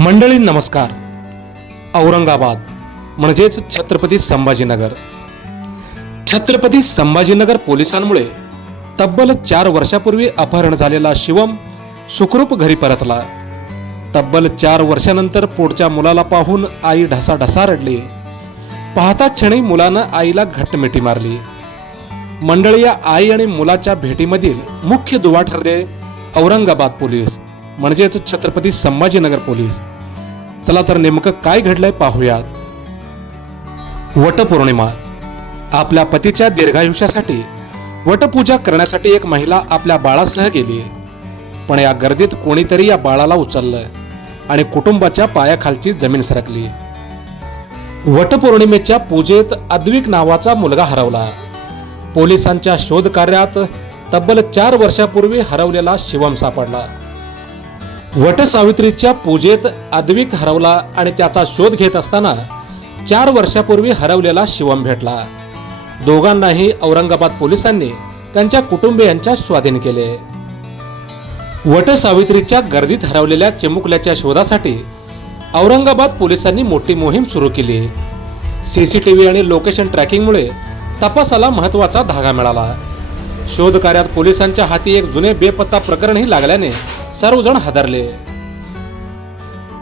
मंडळी नमस्कार. औरंगाबाद म्हणजेच छत्रपती संभाजीनगर. छत्रपती संभाजीनगर पोलिसांमुळे तब्बल 4 वर्षापूर्वी अपहरण झालेला शिवम सुखरूप घरी परतला. तब्बल 4 वर्षानंतर पोटच्या मुलाला पाहून आई ढसाढसा रडली. पाहता क्षणी मुलानं आईला घट्ट मिठी मारली. मंडळी, या आई आणि मुलाच्या भेटीमधील मुख्य दुवा ठरले औरंगाबाद पोलीस म्हणजेच छत्रपती संभाजीनगर पोलीस. चला तर नेमकं काय घडलंय पाहूयात. वटपौर्णिमा. आपल्या पतीच्या दीर्घायुष्यासाठी वटपूजा करण्यासाठी एक महिला आपल्या बाळासह गेली. पण या गर्दीत कोणीतरी या बाळाला उचललं आणि कुटुंबाच्या पायाखालची जमीन सरकली. वटपौर्णिमेच्या पूजेत अद्विक नावाचा मुलगा हरवला. पोलिसांच्या शोध कार्यात तब्बल 4 वर्षापूर्वी हरवलेला शिवम सापडला. वटसावित्रीच्या पूजेत अद्विक हरवला आणि त्याचा शोध घेत असताना 4 वर्षापूर्वी हरवलेला शिवम भेटला. दोघांनाही औरंगाबाद पोलिसांनी त्यांच्या कुटुंबियांच्या स्वाधीन केले. वटसावित्रीच्या गर्दीत हरवलेल्या चिमुकल्याच्या शोधासाठी औरंगाबाद पोलिसांनी मोठी मोहीम सुरू केली. सीसीटीव्ही आणि लोकेशन ट्रॅकिंगमुळे तपासाला महत्त्वाचा धागा मिळाला. शोध कार्यात पोलिसांच्या हाती एक जुने बेपत्ता प्रकरणही लागल्याने सर्वजण हादरले.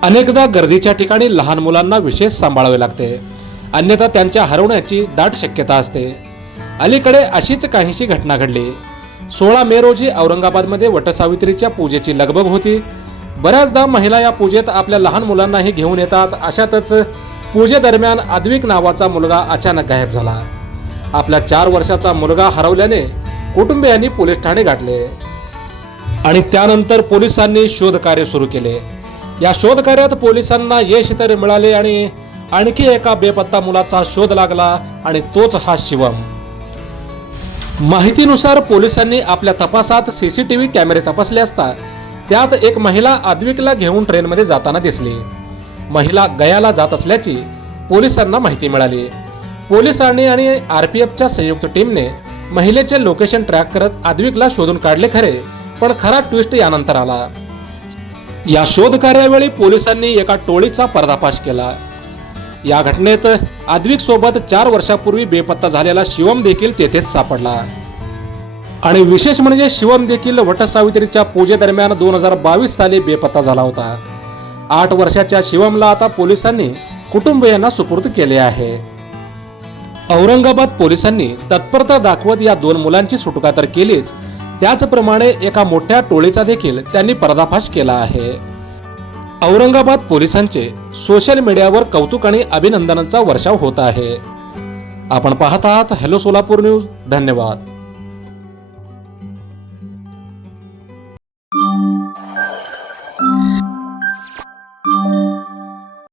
अनेकदा गर्दीच्या ठिकाणी लहान मुलांना विशेष सांभाळावे लागते, अन्यथा त्यांच्या हरवण्याची दाट शक्यता असते. अलीकडे अशीच काहीशी घटना घडली. 16 मे रोजी औरंगाबादमध्ये वटसावित्रीच्या पूजेची लगबग होती. बऱ्याचदा महिला या पूजेत आपल्या लहान मुलांनाही घेऊन येतात. अशातच पूजेदरम्यान अद्विक नावाचा मुलगा अचानक गायब झाला. आपल्या 4 वर्षाचा मुलगा हरवल्याने कुटुंबियांनी पोलीस ठाणे गाठले आणि त्यानंतर पोलिसांनी शोध कार्य सुरू केले. या शोध कार्यात पोलिसांना यश तर मिळाले आणि आणखी एका बेपत्ता मुलाचा शोध लागला आणि तोच हा शिवम. माहितीनुसार पोलिसांनी आपल्या तपासात सीसीटीव्ही कॅमेरे तपासले असता त्यात एक महिला अद्विकला घेऊन ट्रेनमध्ये जाताना दिसली. महिला गयाला जात असल्याची पोलिसांना माहिती मिळाली. पोलिसांनी आणि आरपीएफच्या संयुक्त टीमने महिलेचे लोकेशन ट्रॅक करत अद्विकला शोधून काढले खरे, पण खरा ट्विस्ट यानंतर आला. या शोध कार्यावेळी पोलिसांनी एका टोळीचा पर्दाफाश केला. या घटनेत अद्विक सोबत 4 वर्षापूर्वी बेपत्ता झालेला शिवम देखील तेथेच सापडला. आणि विशेष म्हणजे शिवम देखील वटसावित्रीच्या पूजेदरम्यान 2022 साली बेपत्ता झाला होता. 8 वर्षाच्या शिवमला आता पोलिसांनी कुटुंबियांना सुपूर्द केले आहे. औरंगाबाद पोलिसांनी तत्परता दाखवत या 2 मुलांची सुटका तर केलीच, त्याचप्रमाणे एका मोठ्या टोळीचा देखील त्यांनी पर्दाफाश केला आहे. औरंगाबाद पोलिसांचे सोशल मीडियावर कौतुक आणि अभिनंदनाचा वर्षाव होत आहे. आपण पाहत आहात हॅलो सोलापूर न्यूज. धन्यवाद.